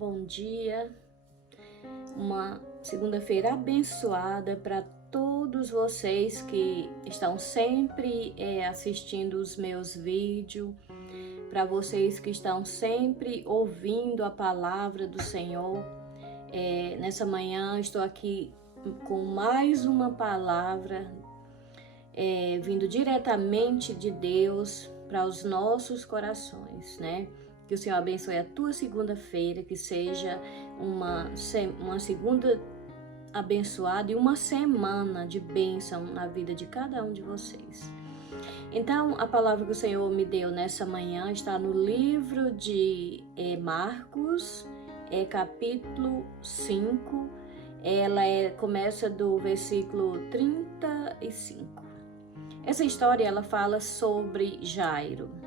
bom dia, uma segunda-feira abençoada para todos vocês que estão sempre assistindo os meus vídeos, para vocês que estão sempre ouvindo a palavra do Senhor. Nessa manhã estou aqui com mais uma palavra vindo diretamente de Deus para os nossos corações, né? Que o Senhor abençoe a tua segunda-feira, que seja uma segunda abençoada e uma semana de bênção na vida de cada um de vocês. Então, a palavra que o Senhor me deu nessa manhã está no livro de Marcos, capítulo 5. Ela começa do versículo 35. Essa história ela fala sobre Jairo.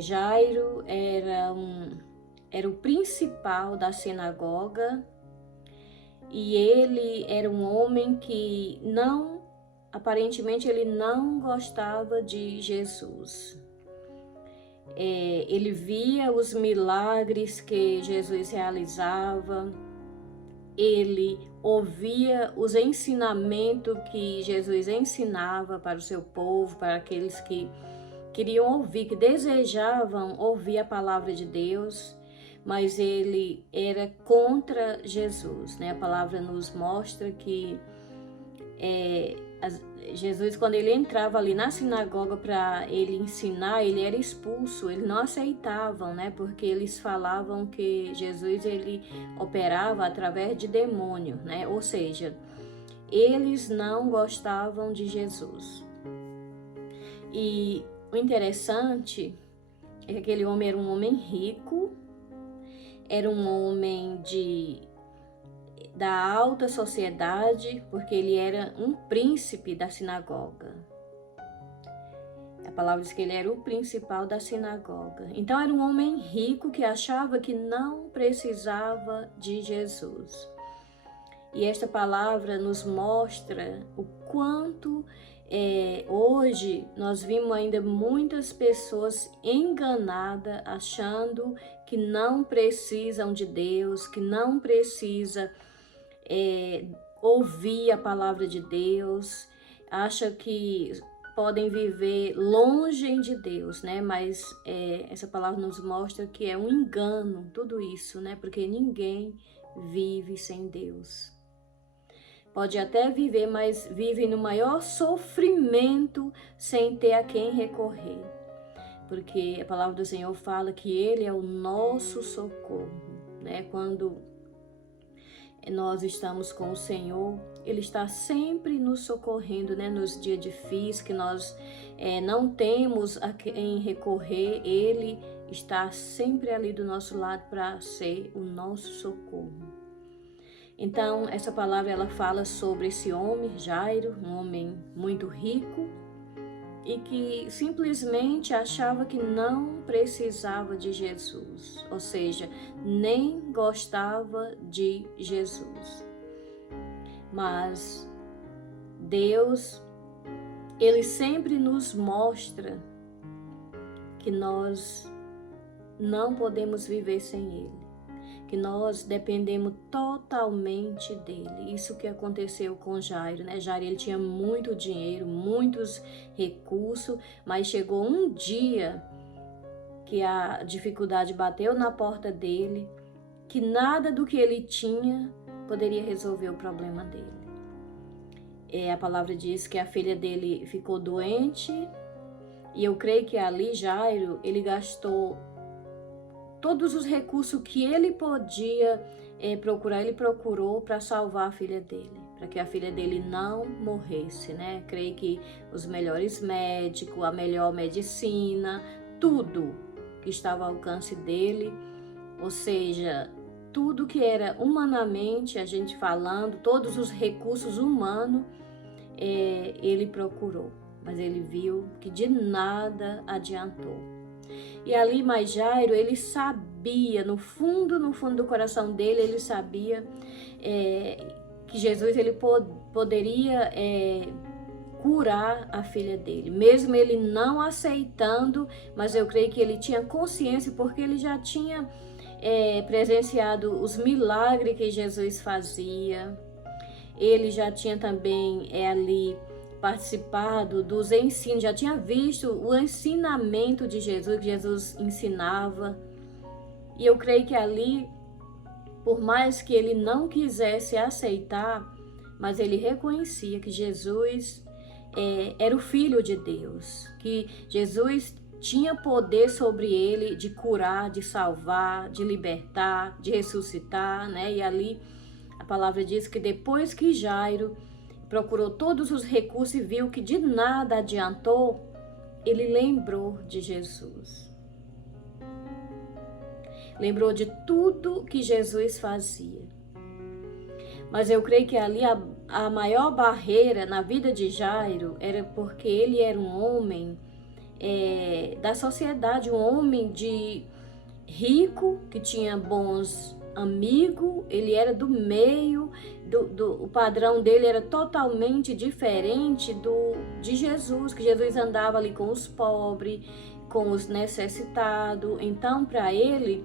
Jairo era o principal da sinagoga e ele era um homem que aparentemente ele não gostava de Jesus. Ele via os milagres que Jesus realizava, ele ouvia os ensinamentos que Jesus ensinava para o seu povo, para aqueles que queriam ouvir, que desejavam ouvir a palavra de Deus, mas ele era contra Jesus, né? A palavra nos mostra que Jesus, quando ele entrava ali na sinagoga para ele ensinar, ele era expulso, eles não aceitavam, né? Porque eles falavam que Jesus ele operava através de demônio, né? Ou seja, eles não gostavam de Jesus. E o interessante é que aquele homem era um homem rico, era um homem da alta sociedade, porque ele era um príncipe da sinagoga. A palavra diz que ele era o principal da sinagoga. Então era um homem rico que achava que não precisava de Jesus. E esta palavra nos mostra o quanto hoje nós vimos ainda muitas pessoas enganadas, achando que não precisam de Deus, que não precisa ouvir a palavra de Deus, acha que podem viver longe de Deus, né? Mas essa palavra nos mostra que é um engano tudo isso, né? Porque ninguém vive sem Deus. Pode até viver, mas vive no maior sofrimento sem ter a quem recorrer. Porque a palavra do Senhor fala que Ele é o nosso socorro, né? Quando nós estamos com o Senhor, Ele está sempre nos socorrendo, né? Nos dias difíceis que nós não temos a quem recorrer, Ele está sempre ali do nosso lado para ser o nosso socorro. Então, essa palavra ela fala sobre esse homem, Jairo, um homem muito rico e que simplesmente achava que não precisava de Jesus, ou seja, nem gostava de Jesus. Mas Deus, Ele sempre nos mostra que nós não podemos viver sem Ele, que nós dependemos totalmente dele. Isso que aconteceu com Jairo, né? Jairo ele tinha muito dinheiro, muitos recursos, mas chegou um dia que a dificuldade bateu na porta dele, que nada do que ele tinha poderia resolver o problema dele. A palavra diz que a filha dele ficou doente, e eu creio que ali Jairo, ele gastou todos os recursos que ele podia procurar, ele procurou para salvar a filha dele, para que a filha dele não morresse, né? Creio que os melhores médicos, a melhor medicina, tudo que estava ao alcance dele, ou seja, tudo que era humanamente, a gente falando, todos os recursos humanos, ele procurou, mas ele viu que de nada adiantou. E ali, mas Jairo, ele sabia, no fundo do coração dele, ele sabia que Jesus ele poderia curar a filha dele, mesmo ele não aceitando, mas eu creio que ele tinha consciência, porque ele já tinha presenciado os milagres que Jesus fazia. Ele já tinha também ali participado dos ensinos, já tinha visto o ensinamento de Jesus, que Jesus ensinava. E eu creio que ali, por mais que ele não quisesse aceitar, mas ele reconhecia que Jesus era o Filho de Deus, que Jesus tinha poder sobre ele de curar, de salvar, de libertar, de ressuscitar, né? E ali a palavra diz que depois que Jairo procurou todos os recursos e viu que de nada adiantou, ele lembrou de Jesus. Lembrou de tudo que Jesus fazia. Mas eu creio que ali a maior barreira na vida de Jairo era porque ele era um homem da sociedade, um homem de rico, que tinha bons amigos, ele era do meio, o padrão dele era totalmente diferente de Jesus, que Jesus andava ali com os pobres, com os necessitados. Então, para ele,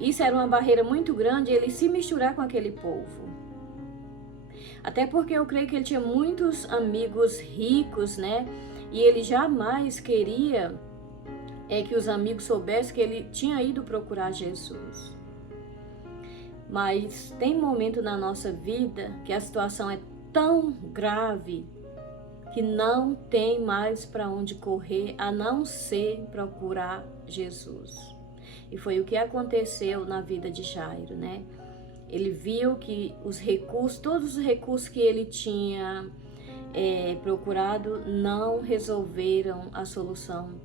isso era uma barreira muito grande, ele se misturar com aquele povo. Até porque eu creio que ele tinha muitos amigos ricos, né? E ele jamais queria que os amigos soubessem que ele tinha ido procurar Jesus. Mas tem momento na nossa vida que a situação é tão grave que não tem mais para onde correr a não ser procurar Jesus. E foi o que aconteceu na vida de Jairo, né? Ele viu que os recursos, todos os recursos que ele tinha procurado não resolveram a solução,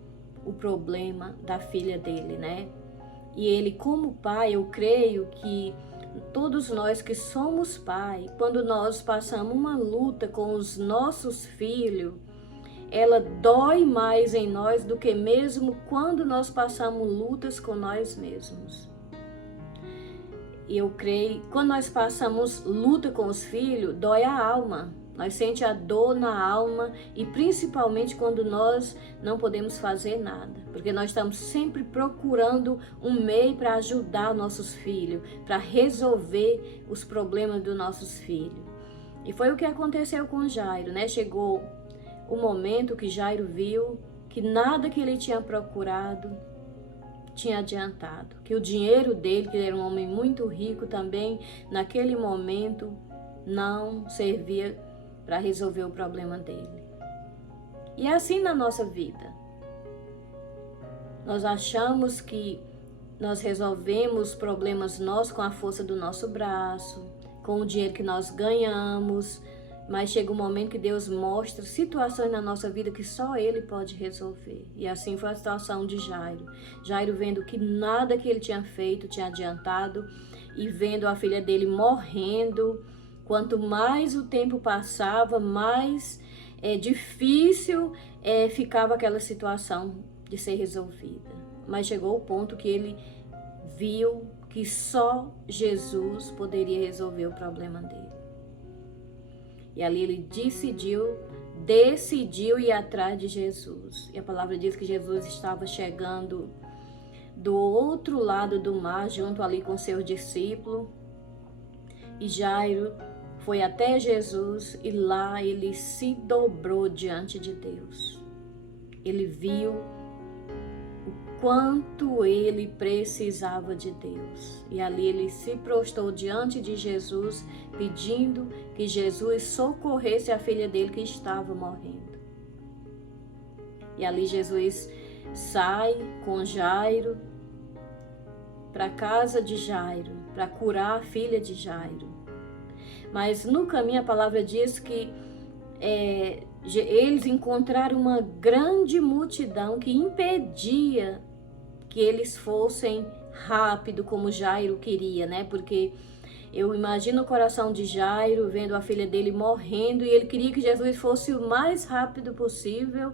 o problema da filha dele, né? E ele, como pai, eu creio que todos nós que somos pai, quando nós passamos uma luta com os nossos filhos, ela dói mais em nós do que mesmo quando nós passamos lutas com nós mesmos. E eu creio, quando nós passamos luta com os filhos, dói a alma. Nós sentimos a dor na alma, e principalmente quando nós não podemos fazer nada, porque nós estamos sempre procurando um meio para ajudar nossos filhos, para resolver os problemas dos nossos filhos. E foi o que aconteceu com Jairo, né? Chegou o momento que Jairo viu que nada que ele tinha procurado tinha adiantado, que o dinheiro dele, que ele era um homem muito rico também, naquele momento não servia para resolver o problema dele. E é assim na nossa vida. Nós achamos que nós resolvemos problemas nossos com a força do nosso braço, com o dinheiro que nós ganhamos, mas chega um momento que Deus mostra situações na nossa vida que só Ele pode resolver. E assim foi a situação de Jairo. Jairo, vendo que nada que ele tinha feito tinha adiantado, e vendo a filha dele morrendo, quanto mais o tempo passava, mais difícil ficava aquela situação de ser resolvida. Mas chegou o ponto que ele viu que só Jesus poderia resolver o problema dele. E ali ele decidiu ir atrás de Jesus. E a palavra diz que Jesus estava chegando do outro lado do mar, junto ali com seus discípulos. E Jairo foi até Jesus, e lá ele se dobrou diante de Deus. Ele viu o quanto ele precisava de Deus. E ali ele se prostrou diante de Jesus, pedindo que Jesus socorresse a filha dele que estava morrendo. E ali Jesus sai com Jairo para a casa de Jairo, para curar a filha de Jairo. Mas no caminho a palavra diz que eles encontraram uma grande multidão que impedia que eles fossem rápido como Jairo queria, né? Porque eu imagino o coração de Jairo vendo a filha dele morrendo, e ele queria que Jesus fosse o mais rápido possível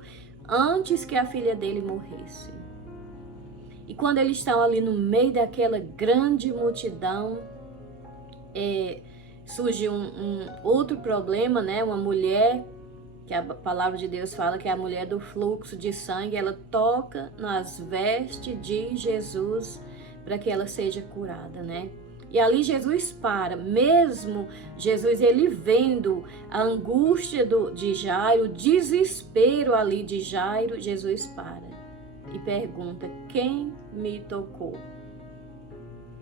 antes que a filha dele morresse. E quando eles estão ali no meio daquela grande multidão, surge um outro problema, né? Uma mulher, que a palavra de Deus fala que é a mulher do fluxo de sangue, ela toca nas vestes de Jesus para que ela seja curada, né? E ali Jesus para, mesmo Jesus ele vendo a angústia de Jairo, o desespero ali de Jairo, Jesus para e pergunta: quem me tocou?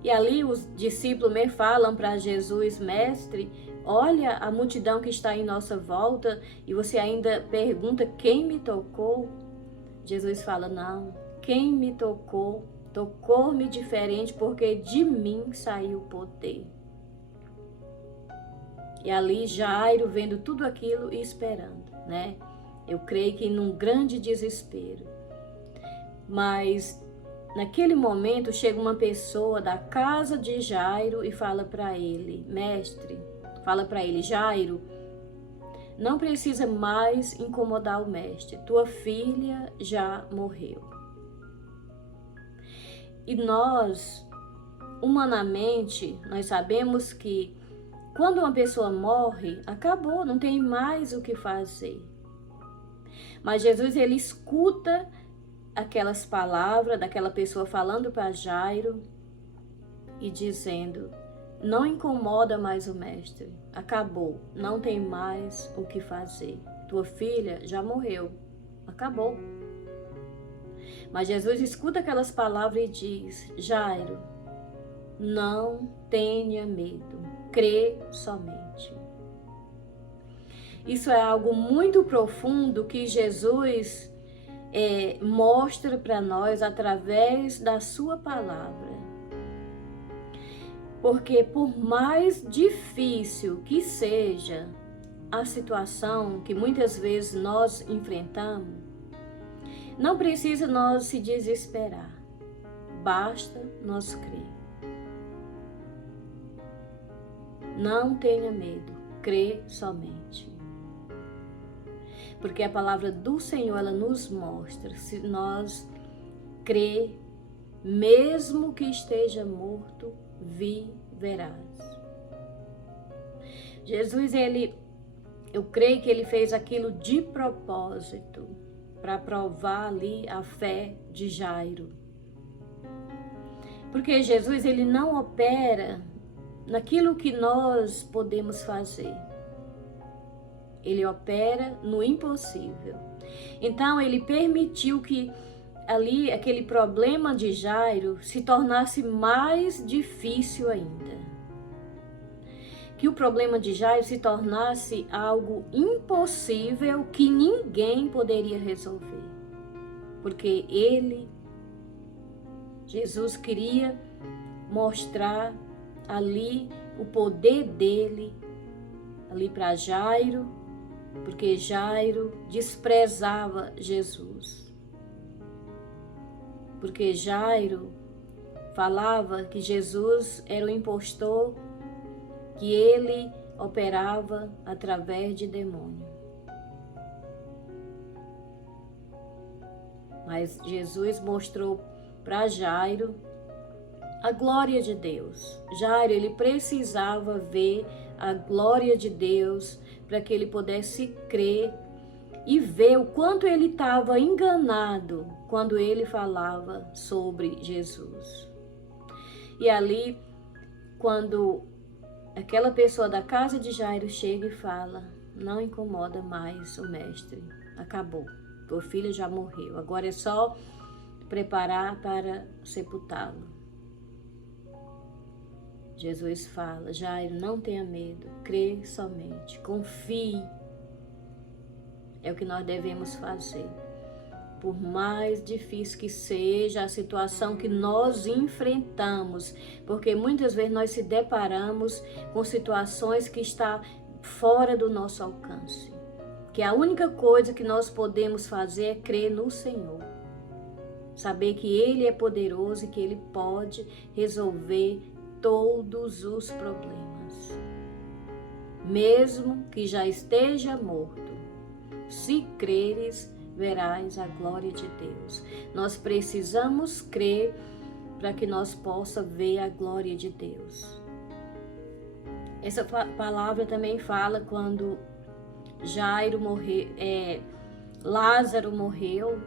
E ali os discípulos me falam para Jesus: mestre, olha a multidão que está em nossa volta e você ainda pergunta quem me tocou? Jesus fala: não, quem me tocou, tocou-me diferente porque de mim saiu o poder. E ali Jairo vendo tudo aquilo e esperando, né? Eu creio que num grande desespero. Mas naquele momento chega uma pessoa da casa de Jairo e fala para ele: mestre, fala para ele: Jairo, não precisa mais incomodar o mestre, tua filha já morreu. E nós, humanamente, nós sabemos que quando uma pessoa morre, acabou, não tem mais o que fazer. Mas Jesus, ele escuta aquelas palavras daquela pessoa falando para Jairo e dizendo: não incomoda mais o mestre, acabou, não tem mais o que fazer. Tua filha já morreu, acabou. Mas Jesus escuta aquelas palavras e diz: Jairo, não tenha medo, crê somente. Isso é algo muito profundo que Jesus mostra para nós através da sua palavra. Porque por mais difícil que seja a situação que muitas vezes nós enfrentamos, não precisa nós se desesperar, basta nós crer. Não tenha medo, crê somente. Porque a palavra do Senhor, ela nos mostra, se nós crer, mesmo que esteja morto, viverás. Jesus, eu creio que ele fez aquilo de propósito, para provar ali a fé de Jairo. Porque Jesus, ele não opera naquilo que nós podemos fazer. Ele opera no impossível. Então, ele permitiu que ali aquele problema de Jairo se tornasse mais difícil ainda. Que o problema de Jairo se tornasse algo impossível que ninguém poderia resolver. Porque Jesus queria mostrar ali o poder dele, ali para Jairo, porque Jairo desprezava Jesus. Porque Jairo falava que Jesus era o impostor, que ele operava através de demônio. Mas Jesus mostrou para Jairo a glória de Deus. Jairo, ele precisava ver a glória de Deus para que ele pudesse crer e ver o quanto ele estava enganado quando ele falava sobre Jesus. E ali, quando aquela pessoa da casa de Jairo chega e fala: não incomoda mais o mestre, acabou, tua filha já morreu, agora é só preparar para sepultá-lo. Jesus fala: Jairo, não tenha medo, crê somente, confie. É o que nós devemos fazer. Por mais difícil que seja a situação que nós enfrentamos, porque muitas vezes nós se deparamos com situações que estão fora do nosso alcance. Que a única coisa que nós podemos fazer é crer no Senhor. Saber que Ele é poderoso e que Ele pode resolver todos os problemas. Mesmo que já esteja morto, se creres, verás a glória de Deus. Nós precisamos crer para que nós possamos ver a glória de Deus. Essa palavra também fala quando Lázaro morreu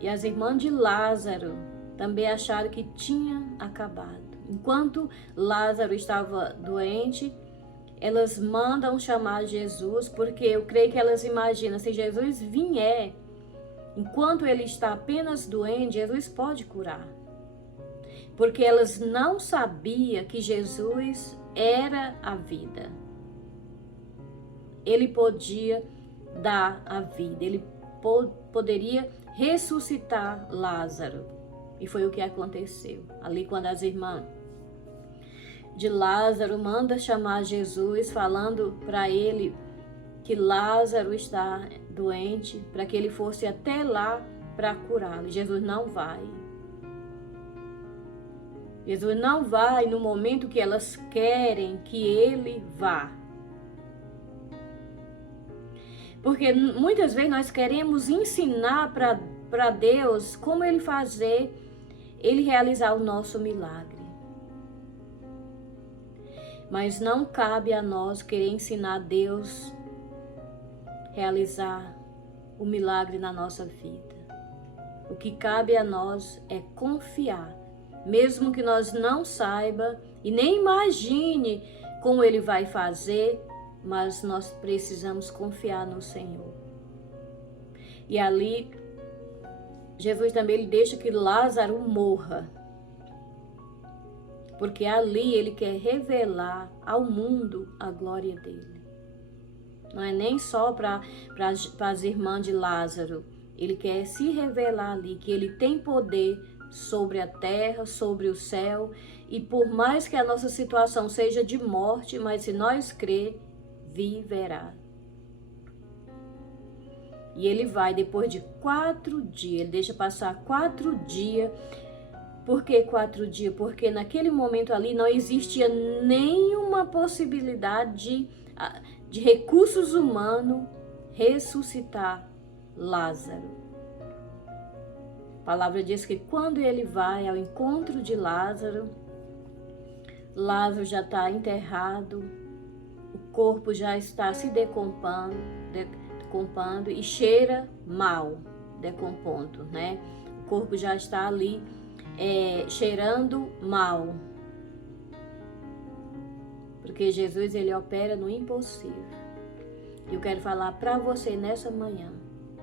e as irmãs de Lázaro também acharam que tinha acabado. Enquanto Lázaro estava doente, elas mandam chamar Jesus, porque eu creio que elas imaginam, se Jesus vier, enquanto ele está apenas doente, Jesus pode curar. Porque elas não sabiam que Jesus era a vida. Ele podia dar a vida, ele poderia ressuscitar Lázaro. E foi o que aconteceu. Ali quando as irmãs de Lázaro mandam chamar Jesus, falando para ele que Lázaro está doente, para que ele fosse até lá para curá-lo. Jesus não vai. Jesus não vai no momento que elas querem que ele vá. Porque muitas vezes nós queremos ensinar para Deus como ele fazer, ele realizar o nosso milagre. Mas não cabe a nós querer ensinar a Deus a realizar o milagre na nossa vida. O que cabe a nós é confiar, mesmo que nós não saiba e nem imagine como ele vai fazer, mas nós precisamos confiar no Senhor. E ali, Jesus também ele deixa que Lázaro morra, porque ali ele quer revelar ao mundo a glória dele. Não é nem só para as irmãs de Lázaro, ele quer se revelar ali, que ele tem poder sobre a terra, sobre o céu, e por mais que a nossa situação seja de morte, mas se nós crer, viverá. E ele vai depois de 4 dias, ele deixa passar 4 dias. Por que 4 dias? Porque naquele momento ali não existia nenhuma possibilidade de recursos humanos ressuscitar Lázaro. A palavra diz que quando ele vai ao encontro de Lázaro, Lázaro já está enterrado, o corpo já está se decompondo e cheira mal, decompondo, né? O corpo já está ali cheirando mal. Porque Jesus, ele opera no impossível. E eu quero falar para você nessa manhã.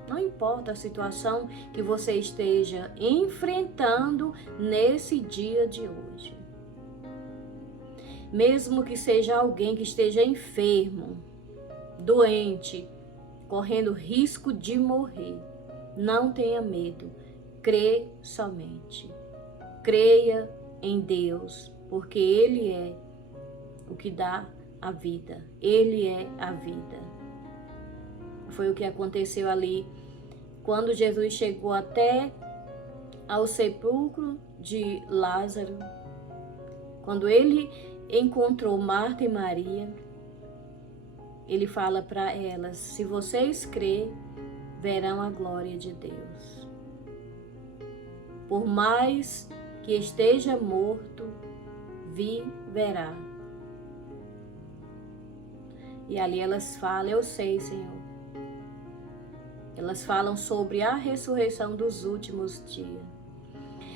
Não importa a situação que você esteja enfrentando nesse dia de hoje. Mesmo que seja alguém que esteja enfermo, doente, correndo risco de morrer, não tenha medo. Crê somente. Creia em Deus, porque Ele é o que dá a vida. Ele é a vida. Foi o que aconteceu ali quando Jesus chegou até ao sepulcro de Lázaro. Quando ele encontrou Marta e Maria, ele fala para elas: se vocês crêem, verão a glória de Deus. Por mais que esteja morto, viverá. E ali elas falam: eu sei, Senhor. Elas falam sobre a ressurreição dos últimos dias.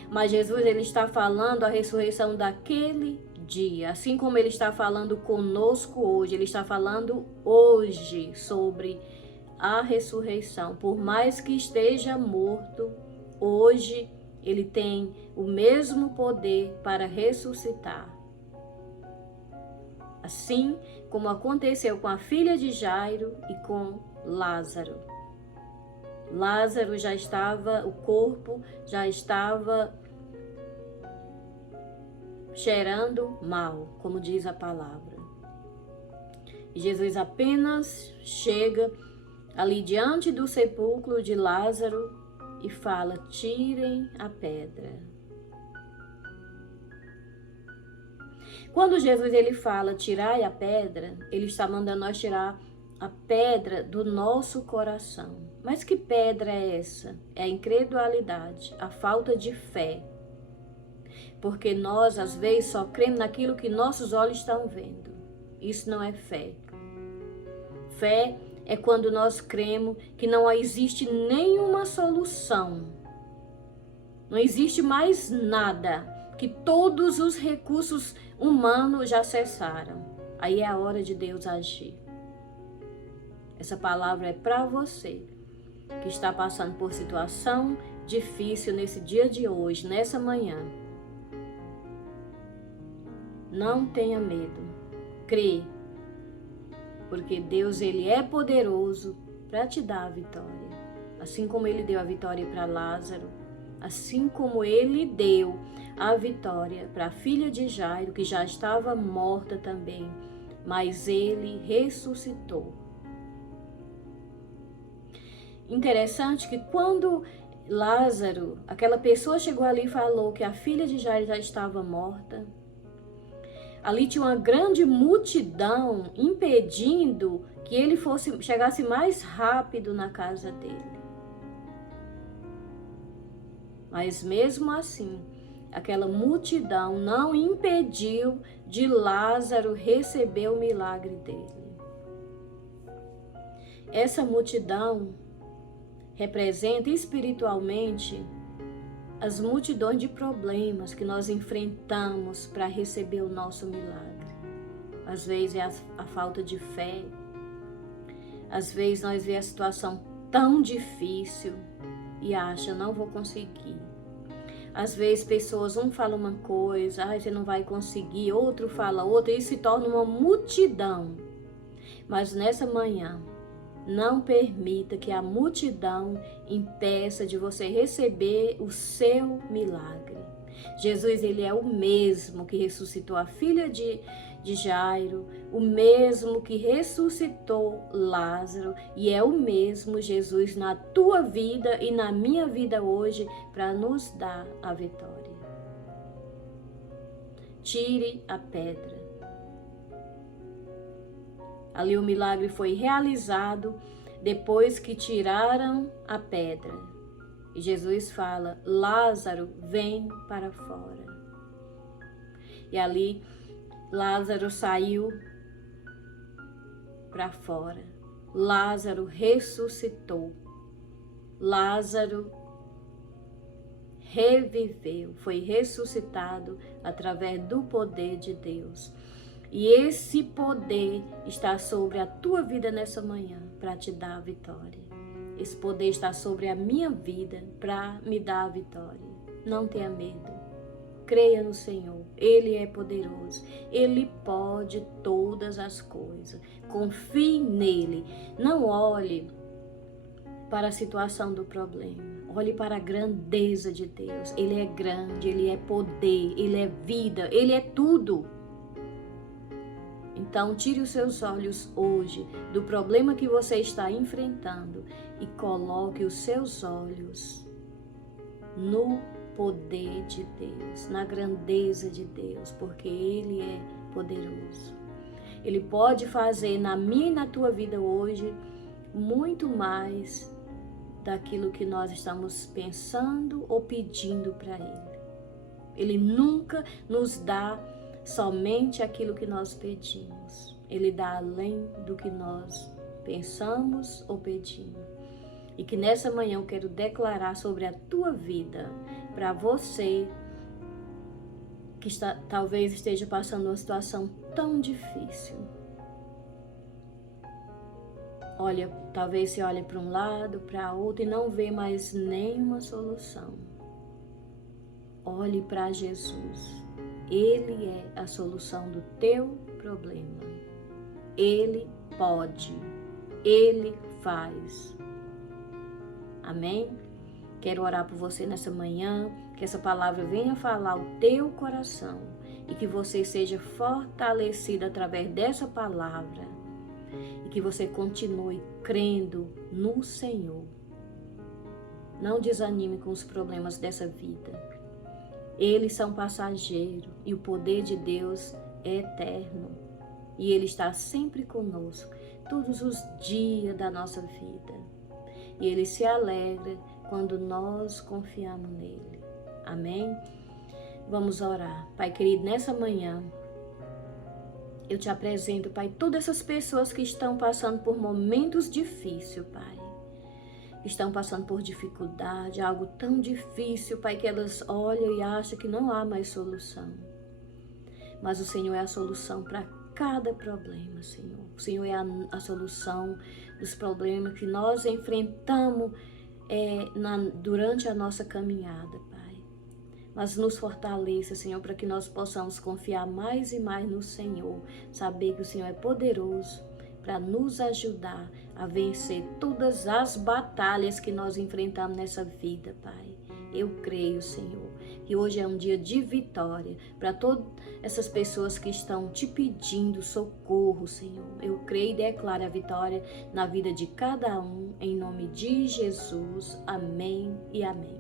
Mas Jesus, ele está falando a ressurreição daquele dia. Assim como ele está falando conosco hoje, ele está falando hoje sobre a ressurreição. Por mais que esteja morto, hoje ele tem o mesmo poder para ressuscitar. Assim como aconteceu com a filha de Jairo e com Lázaro. Lázaro já estava, o corpo já estava cheirando mal, como diz a palavra. E Jesus apenas chega ali diante do sepulcro de Lázaro e fala: tirem a pedra. Quando Jesus ele fala tirai a pedra, ele está mandando nós tirar a pedra do nosso coração. Mas que pedra é essa? É a incredulidade, a falta de fé. Porque nós, às vezes, só cremos naquilo que nossos olhos estão vendo. Isso não é fé. Fé é quando nós cremos que não existe nenhuma solução Não existe mais nada, que todos os recursos humanos já cessaram. Aí é a hora de Deus agir. Essa palavra é para você que está passando por situação difícil nesse dia de hoje, nessa manhã. Não tenha medo. Crê. Porque Deus, Ele é poderoso para te dar a vitória. Assim como Ele deu a vitória para Lázaro, assim como Ele deu a vitória para a filha de Jairo, que já estava morta também, mas Ele ressuscitou. Interessante que quando Lázaro, aquela pessoa chegou ali e falou que a filha de Jairo já estava morta, ali tinha uma grande multidão impedindo que ele chegasse mais rápido na casa dele. Mas mesmo assim, aquela multidão não impediu de Lázaro receber o milagre dele. Essa multidão representa espiritualmente as multidões de problemas que nós enfrentamos para receber o nosso milagre. Às vezes é a falta de fé, às vezes nós vemos a situação tão difícil e acha, não vou conseguir. Às vezes pessoas, um fala uma coisa, você não vai conseguir, outro fala outra, e se torna uma multidão. Mas nessa manhã, não permita que a multidão impeça de você receber o seu milagre. Jesus, Ele é o mesmo que ressuscitou a filha de Jairo, o mesmo que ressuscitou Lázaro, e é o mesmo Jesus na tua vida e na minha vida hoje para nos dar a vitória. Tire a pedra. Ali o milagre foi realizado depois que tiraram a pedra. E Jesus fala, Lázaro, vem para fora. E ali Lázaro saiu para fora. Lázaro ressuscitou. Lázaro reviveu, foi ressuscitado através do poder de Deus. E esse poder está sobre a tua vida nessa manhã para te dar a vitória. Esse poder está sobre a minha vida para me dar a vitória. Não tenha medo. Creia no Senhor. Ele é poderoso. Ele pode todas as coisas. Confie nele. Não olhe para a situação do problema. Olhe para a grandeza de Deus. Ele é grande, Ele é poder, Ele é vida, Ele é tudo. Então, tire os seus olhos hoje do problema que você está enfrentando e coloque os seus olhos no poder de Deus, na grandeza de Deus, porque Ele é poderoso. Ele pode fazer na minha e na tua vida hoje muito mais daquilo que nós estamos pensando ou pedindo para Ele. Ele nunca nos dá somente aquilo que nós pedimos. Ele dá além do que nós pensamos ou pedimos. E que nessa manhã eu quero declarar sobre a tua vida, para você que talvez esteja passando uma situação tão difícil. Olha, talvez você olhe para um lado, para outro e não vê mais nenhuma solução. Olhe para Jesus. Ele é a solução do teu problema. Ele pode. Ele faz. Amém? Quero orar por você nessa manhã, que essa palavra venha falar ao teu coração e que você seja fortalecido através dessa palavra e que você continue crendo no Senhor. Não desanime com os problemas dessa vida. Eles são passageiros e o poder de Deus é eterno. E Ele está sempre conosco, todos os dias da nossa vida. E Ele se alegra quando nós confiamos nele. Amém? Vamos orar. Pai querido, nessa manhã, eu te apresento, Pai, todas essas pessoas que estão passando por momentos difíceis, Pai. estão passando por dificuldade, algo tão difícil, Pai, que elas olham e acham que não há mais solução. Mas o Senhor é a solução para cada problema, Senhor. O Senhor é a solução dos problemas que nós enfrentamos durante a nossa caminhada, Pai. Mas nos fortaleça, Senhor, para que nós possamos confiar mais e mais no Senhor, saber que o Senhor é poderoso para nos ajudar a vencer todas as batalhas que nós enfrentamos nessa vida, Pai. Eu creio, Senhor, que hoje é um dia de vitória para todas essas pessoas que estão te pedindo socorro, Senhor. Eu creio e declaro a vitória na vida de cada um, em nome de Jesus. Amém e amém.